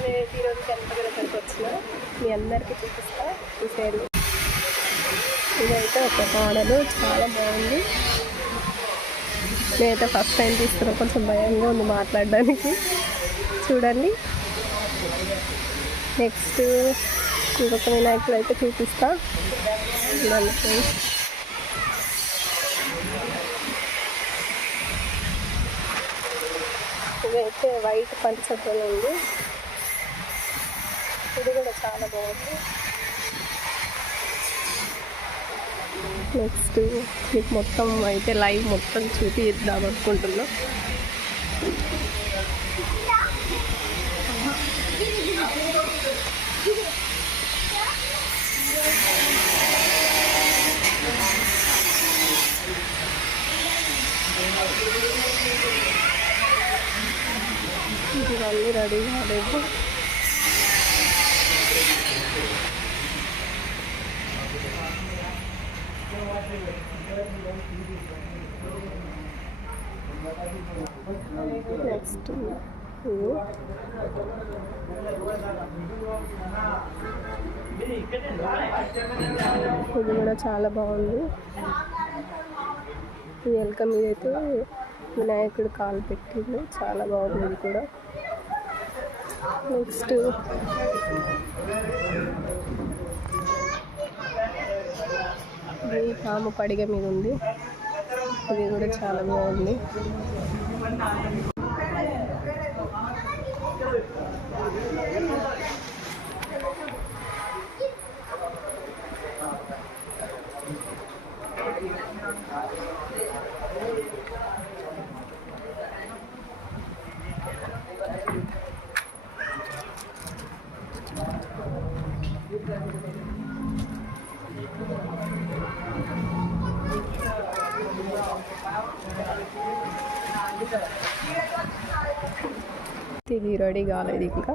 నేను ఈరోజు జనపద దగ్గరికి వచ్చిన మీ అందరికీ చూపిస్తా చూసేది. ఇదైతే ఒక మోడలు చాలా బాగుంది. నేనైతే ఫస్ట్ టైం తీసుకున్నా, కొంచెం భయంగా ఉంది మాట్లాడడానికి. చూడండి. నెక్స్ట్ ఇంకొక వినాయకుడు అయితే చూపిస్తా. చూడండి. ఇదైతే వైట్ పంచతో ఉంది. ఇది కూడా చాలా బాగుంది. నెక్స్ట్ మీకు మొత్తం అయితే లైవ్ మొత్తం చూపిద్దాం అనుకుంటున్నా. ఇవన్నీ రెడీ కాలేదు. నెక్స్ట్ ఇది కూడా చాలా బాగుంది. ఈ ఎలుక మీద అయితే వినాయకుడు కాలు పెట్టింది, చాలా బాగుంది ఇది కూడా. నెక్స్ట్ ఇది పాము పడిగ మీద ఉంది. ఇది కూడా చాలా బాగుంది. ఇది రెడీ కాలేదు ఇంకా.